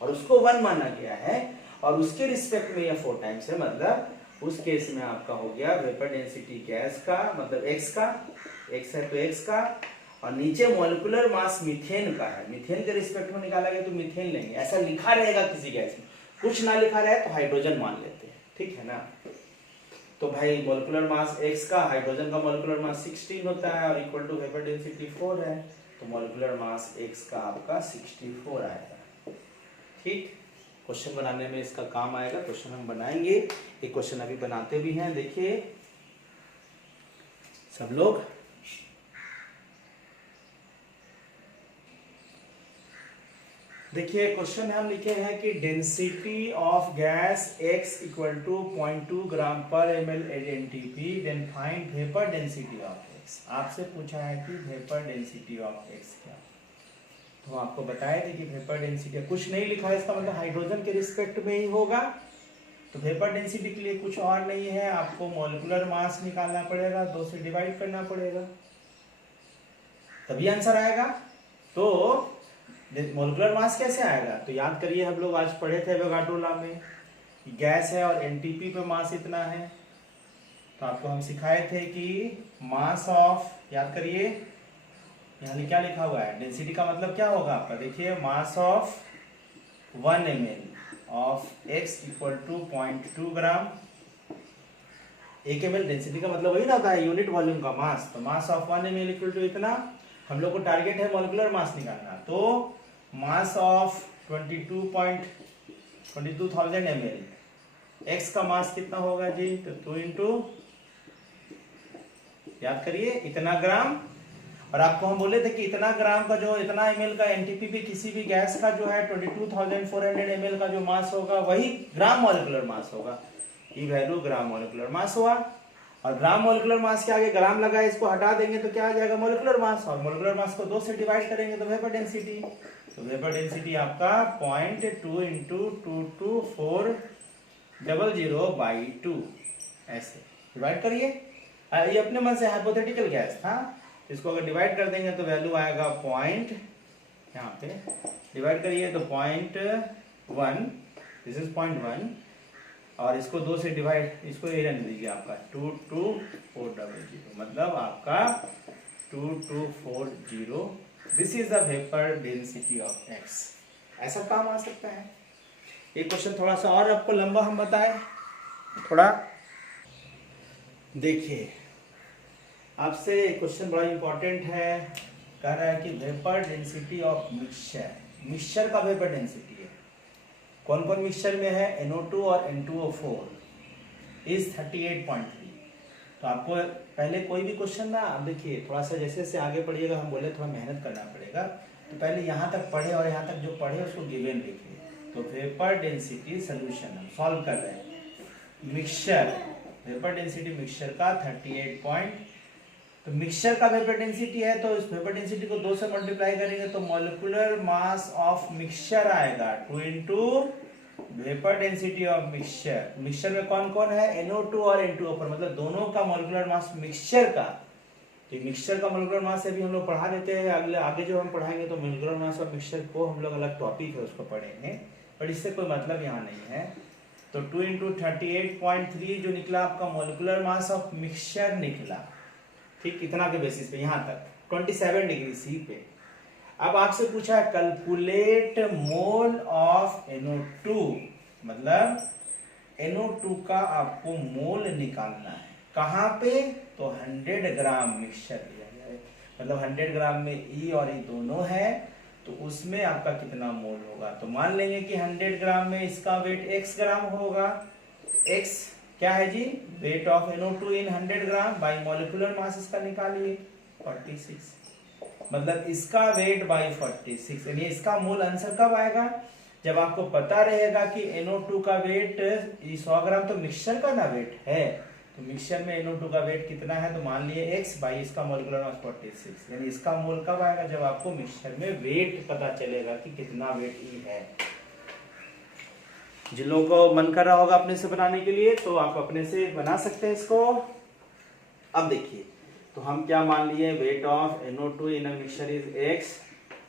और उसको 1 माना गया है और उसके रिस्पेक्ट में यह 4 टाइम्स है, मतलब उस केस में आपका हो गया वेपर डेंसिटी गैस का मतलब x का, x है तो x का, और नीचे मॉलिक्यूलर मास मीथेन का है, मीथेन के रिस्पेक्ट में निकाला गया तो मीथेन लेंगे, ऐसा लिखा रहेगा किसी गैस में। कुछ ना लिखा रहे तो हाइड्रोजन मान लेते हैं, ठीक है ना। तो भाई मॉलिक्यूलर मास x का, हाइड्रोजन का मॉलिक्यूलर मास 16 होता है और इक्वल टू वेपर डेंसिटी 4 है, तो मॉलिक्यूलर मास x का आपका 64 आएगा। ठीक, क्वेश्चन बनाने में इसका काम आएगा, क्वेश्चन हम बनाएंगे, एक क्वेश्चन अभी बनाते भी हैं, देखिए सब लोग। देखिए क्वेश्चन हम लिखे हैं कि density of gas x equal to 0.2 gram पर ml NTP, then find vapour density of x। आपसे पूछा है कि वेपर डेंसिटी ऑफ x क्या, तो आपको बताया था कि वेपर डेंसिटी कुछ नहीं लिखा है, इसका मतलब हाइड्रोजन के रिस्पेक्ट में ही होगा। तो वेपर डेंसिटी के लिए कुछ और नहीं है, आपको मॉलिक्यूलर मास निकालना पड़ेगा, 2 से डिवाइड करना पड़ेगा तभी आंसर आएगा। तो मॉलिक्यूलर मास कैसे आएगा, तो याद करिए हम लोग आज पढ़े थे एवोगाड्रो लॉ में, गैस है और एनटीपी पे मास इतना है, तो आपको हम सिखाए थे कि मास ऑफ, याद करिए यहाँ क्या लिखा हुआ है, डेंसिटी का मतलब क्या होगा आपका, देखिए mass of 1 ml of x equal to 0.2 gram, 1 ml density का मतलब वही ना होता है यूनिट वॉल्यूम का मास, तो mass of 1 ml equal to इतना, हम लोग को टारगेट है मॉलिक्यूलर मास निकालना, तो मास ऑफ 22,000 ml, x का मास कितना होगा जी, तो 2 इंटू, याद करिए इतना ग्राम, और आपको हम बोले थे कि इतना ग्राम का जो इतना ml का एनटीपी भी किसी भी गैस का जो है 22,400 ml का जो मास होगा वही ग्राम मॉलिक्यूलर मास होगा, ये वैल्यू ग्राम मॉलिक्यूलर मास हुआ। और ग्राम मॉलिक्यूलर मास के आगे ग्राम लगा है, इसको हटा देंगे तो क्या आ जाएगा मॉलिक्यूलर मास, और मॉलिक्यूलर मास को 2 से डिवाइड करेंगे तो वेपर डेंसिटी, तो वेपर डेंसिटी आपका 0.2 इंटू 22400/2 ऐसे डिवाइड करिए। ये अपने मन से हाइपोथेटिकल गैस था, इसको अगर डिवाइड कर देंगे तो वैल्यू आएगा पॉइंट, यहाँ पे डिवाइड करिए तो 0.1, दिस इज 0.1, और इसको 2 से डिवाइड, इसको ये रहने दीजिए आपका 22400, मतलब आपका 2240, this is the vapour density of x। ऐसा काम आ सकता है। ये क्वेश्चन थोड़ा सा और आपको लंबा हम बताएं, थोड़ा देखिए, आपसे क्वेश्चन बड़ा इंपॉर्टेंट है, कह रहा है कि vapour density of mixture, mixture का वेपर डेंसिटी है, कौन कौन मिक्सचर में है, NO2 और N2O4 इज 38.3। तो आपको पहले कोई भी क्वेश्चन ना, आप देखिए थोड़ा सा जैसे जैसे आगे पढ़िएगा, हम बोले थोड़ा मेहनत करना पड़ेगा, तो पहले यहाँ तक पढ़े और यहाँ तक जो पढ़े उसको गिवन लिखिए। तो वेपर डेंसिटी सोल्यूशन हम सॉल्व कर रहे हैं, मिक्सचर वेपर डेंसिटी मिक्सचर का 38 तो मिक्सचर का वेपर डेंसिटी है, तो इस वेपर डेंसिटी को 2 से मल्टीप्लाई करेंगे तो मॉलिक्यूलर मास ऑफ मिक्सचर आएगा 2 into vapour density of mixture. Mixture में कौन कौन है, NO2 और N2O4, मतलब दोनों का मॉलिक्यूलर मास मिक्सचर का तो मिक्सचर का मोलिकुलर मास अभी हम लोग पढ़ा देते हैं, अगले आगे जो हम पढ़ाएंगे तो मोलिकुलर मास ऑफ मिक्सचर को हम लोग अलग टॉपिक है उसको पढ़ेंगे, पर इससे कोई मतलब यहाँ नहीं है। तो 2 × 38.3 जो निकला आपका मोलिकुलर मास ऑफ मिक्सचर निकला, ठीक, कितना के बेसिस पे, यहाँ तक 27 डिग्री सी पे। अब आपसे पूछा है कैलकुलेट मोल ऑफ NO2, मतलब NO2 का आपको मोल निकालना है, कहाँ पे, तो 100 ग्राम मिक्सचर लिया जाए, मतलब 100 ग्राम में E और E दोनों है, तो उसमें आपका कितना मोल होगा। तो मान लेंगे कि 100 ग्राम में इसका वेट x ग्राम होगा। x क्या है जी, weight of NO2 in 100 gram by molecular mass इसका निकालिए 46, मतलब इसका वेट बाई 46, यानी इसका मोल आंसर कब आएगा, जब आपको पता रहेगा कि NO2 का वेट 100 ग्राम तो मिक्सचर का ना वेट है, तो मिक्सचर में NO2 का वेट कितना है, तो मान लिए x बाई इसका मॉलिक्यूलर मास 46, यानी इसका मोल कब आएगा, जब आपको मिक्सचर में वेट पता चलेगा कि कितना वेट E है। जिन लोगों को मन कर रहा होगा अपने से बनाने के लिए तो आप अपने से बना सकते हैं इसको। अब देखिए, तो हम क्या मान लिए, weight of NO2 in a mixture is x,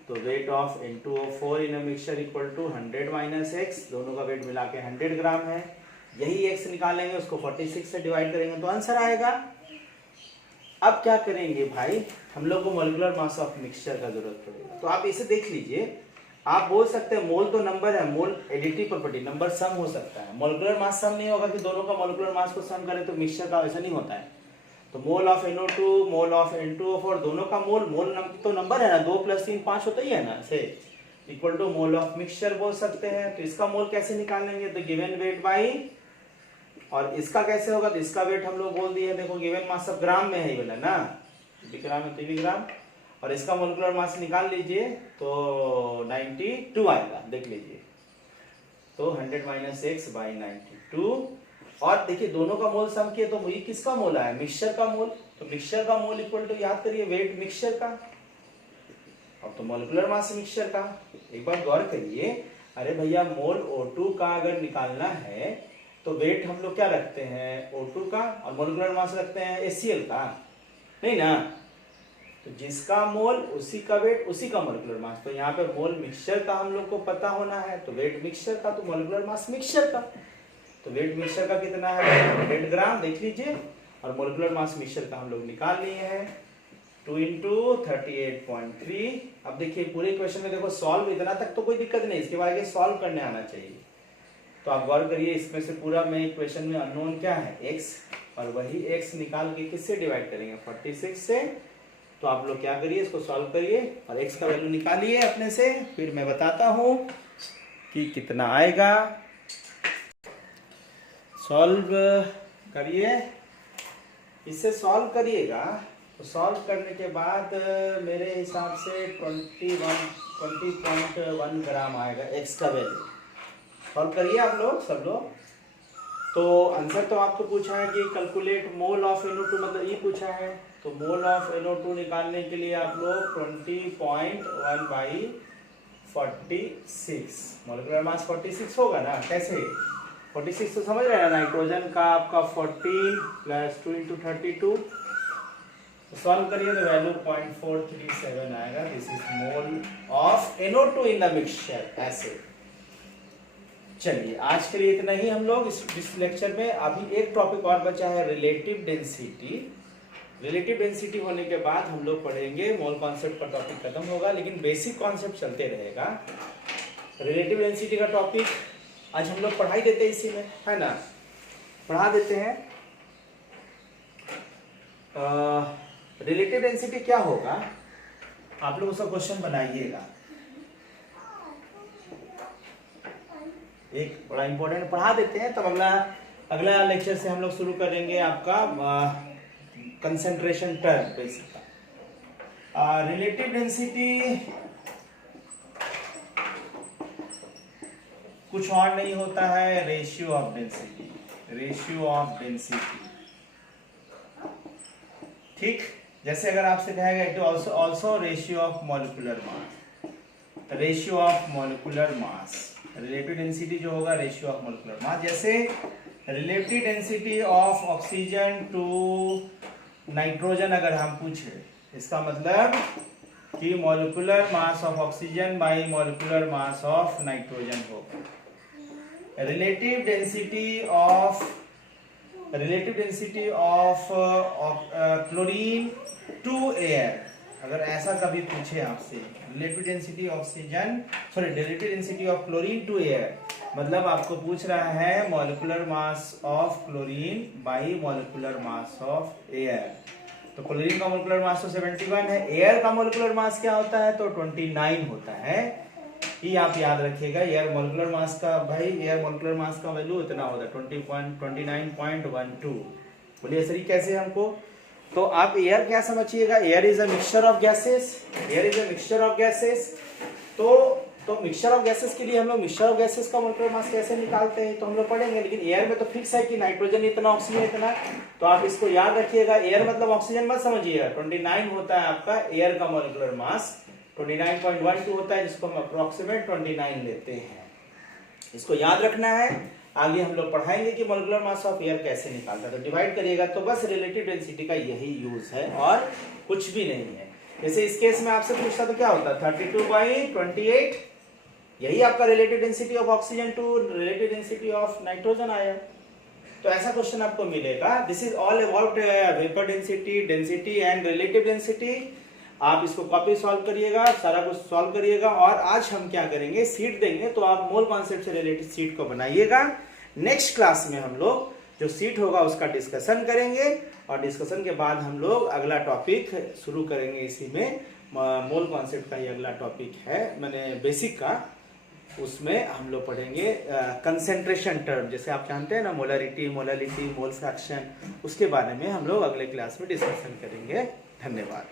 तो weight of N2O4 in a mixture equal to 100 minus x, दोनों का वेट मिला के 100 ग्राम है। यही x निकालेंगे, उसको 46 से डिवाइड करेंगे तो आंसर आएगा। अब क्या करेंगे भाई, हम लोग को मॉलिक्यूलर मास ऑफ मिक्सचर का जरूरत पड़ेगा, तो आप इसे देख लीजिए। आप बोल सकते हैं मोल तो नंबर है, मोल एडिटिव प्रॉपर्टी, नंबर सम हो सकता है, मॉलिक्यूलर मास सम नहीं होगा कि दोनों का मॉलिक्यूलर मास को सम करें तो मिक्सचर का ऐसा नहीं होता है। तो mole of NO2 mole of N2O4 दोनों का मोल तो नंबर है ना, 2 + 3 5 होता ही है ना, से equal to mole of mixture बोल सकते हैं। तो इसका मोल कैसे निकालेंगे, तो गिवन वेट बाई, और इसका कैसे होगा, तो इसका वेट हम लोग बोल दिए, देखो गिवन मास सब ग्राम में है ही बोला ना, ग्राम है तो ग्राम, और इसका मोलिकुलर मास निकाल लीजिए तो 92 आएगा, देख लीजिए। तो 100 माइनस x बाई 92, और देखिए दोनों का मोल सम किए तो ये किसका मोल आया, मिक्सचर का मोल, तो मिक्सचर का मोल इक्वल टू याद करिए वेट मिक्सचर का, अब तो मोलिकुलर मास मिक्सचर का। एक बार गौर करिए, अरे भैया मोल O2 का अगर निकालना है तो वेट हम लोग क्या रखते हैं, O2 का, और मोलिकुलर मास रखते हैं HCl का, नहीं ना, तो जिसका मोल उसी का वेट उसी का मोलिकुलर मास। तो यहाँ पे मोल मिक्सचर का हम लोग को पता होना है, तो वेट मिक्सचर का, तो मोलिकुलर मास मिक्सचर का, तो वेट मिक्सचर का कितना है 100 ग्राम, देख लीजिए, और मोलिकुलर मास मिक्सचर का हम लोग निकाल लिए हैं 2 × 38.3। अब देखिए पूरे क्वेश्चन में देखो सॉल्व, इतना तक तो कोई दिक्कत नहीं, इसके बाद आगे सॉल्व करने आना चाहिए। तो आप गौर करिए, इसमें से पूरा में क्वेश्चन में अननोन क्या है x, और वही x निकाल के किससे डिवाइड करेंगे 46 से। तो आप लोग क्या करिए, इसको सॉल्व करिए और x का वैल्यू निकालिए अपने से, फिर मैं बताता हूं कि कितना आएगा। सॉल्व करिए, इससे सॉल्व करिएगा, तो सॉल्व करने के बाद मेरे हिसाब से 20.1 ग्राम आएगा x का वैल्यू। सॉल्व करिए आप लोग, सब लोग। तो आंसर तो आपको पूछा है कि कैलकुलेट मोल ऑफ NO2, मतलब ये पूछा है, तो मोल ऑफ NO2 निकालने के लिए आप लोग 20.1 बाई 46, मोलिकुलर मास 46 होगा ना, कैसे 46 तो समझ रहे हैं ना, नाइट्रोजन का आपका 14 + 2 × 32, तो सॉल्व करिए तो वैल्यू 0.437 आएगा। This is mole of NO2 in the mixture, ऐसे। चलिए आज के लिए इतना ही हम लोग इस लेक्चर में। अभी एक टॉपिक और बचा है, रिलेटिव डेंसिटी। रिलेटिव डेंसिटी होने के बाद हम लोग पढ़ेंगे, मोल कॉन्सेप्ट का टॉपिक खत्म होगा, लेकिन बेसिक कॉन्सेप्ट चलते रहेगा। रिलेटिव डेंसिटी का टॉपिक आज हम लोग पढ़ाई देते हैं, इसी में है ना, पढ़ा देते हैं। रिलेटिव डेंसिटी क्या होगा, आप लोग उसका क्वेश्चन बनाइएगा, एक बड़ा इंपॉर्टेंट पढ़ा देते हैं, तब अगला लेक्चर से हम लोग शुरू करेंगे आपका concentration term basic. Relative density कुछ और नहीं होता है, ratio of density, ratio of density, ठीक। जैसे अगर आपसे कहेगा it is also ratio of molecular mass, ratio of molecular mass, relative density जो होगा रेशियो ऑफ मॉलिक्यूलर मास। जैसे relative density of oxygen to nitrogen अगर हम पूछे, इसका मतलब कि molecular mass of oxygen by molecular mass of nitrogen होगा। Relative density of chlorine to air, अगर ऐसा कभी पूछे आपसे, relative density of chlorine to air, मतलब आपको पूछ रहा है molecular mass of chlorine by molecular mass of air. तो क्लोरीन का मॉलिक्यूलर मास तो 71 है, एयर का मॉलिक्यूलर मास क्या होता है, तो 29 होता है। ये आप याद रखिएगा, एयर मॉलिक्यूलर मास का, भाई एयर मॉलिक्यूलर मास का वैल्यू इतना होता है 29.12। बोलिए सर कैसे हमको, तो आप एयर क्या समझिएगा, air is a mixture of gases, air is a mixture of gases. तो मिक्सचर ऑफ गैसेस के लिए हम लोग मिक्सचर ऑफ गैसेस का मॉलिक्यूलर मास कैसे निकालते हैं तो हम लोग पढ़ेंगे, लेकिन एयर में तो फिक्स है कि नाइट्रोजन इतना, ऑक्सीजन इतना, तो आप इसको याद रखिएगा। एयर मतलब ऑक्सीजन मत समझिएगा, 29 होता है आपका एयर का मॉलिक्यूलर मास, 29.12 होता है, जिसको हम अप्रोक्सीमेट 29 लेते हैं। इसको याद रखना है, आगे हम लोग पढ़ाएंगे कि मॉलिक्यूलर मास ऑफ एयर कैसे निकालता है। तो डिवाइड करिएगा, तो बस रिलेटिव डेंसिटी का यही यूज है और कुछ भी नहीं है। जैसे इस केस में आपसे पूछता तो क्या होता, 32/28, यही आपका relative density of oxygen to relative density of nitrogen आया। तो ऐसा क्वेश्चन आपको मिलेगा। This is all about vapour density and relative density. आप इसको कॉपी सॉल्व करिएगा, सारा कुछ सॉल्व करिएगा। और आज हम क्या करेंगे, सीट देंगे, तो आप मोल कॉन्सेप्ट से रिलेटेड सीट को बनाइएगा। नेक्स्ट क्लास में हम लोग जो सीट होगा उसका डिस्कशन करेंगे, और डिस्कशन के बाद हम लोग अगला टॉपिक शुरू करेंगे। इसी में मोल कॉन्सेप्ट का ही अगला टॉपिक है, मैंने बेसिक का, उसमें हम लोग पढ़ेंगे कंसेंट्रेशन टर्म, जैसे आप जानते हैं ना, मोलरिटी, मोल फ्रैक्शन, उसके बारे में हम लोग अगले क्लास में डिस्कशन करेंगे। धन्यवाद।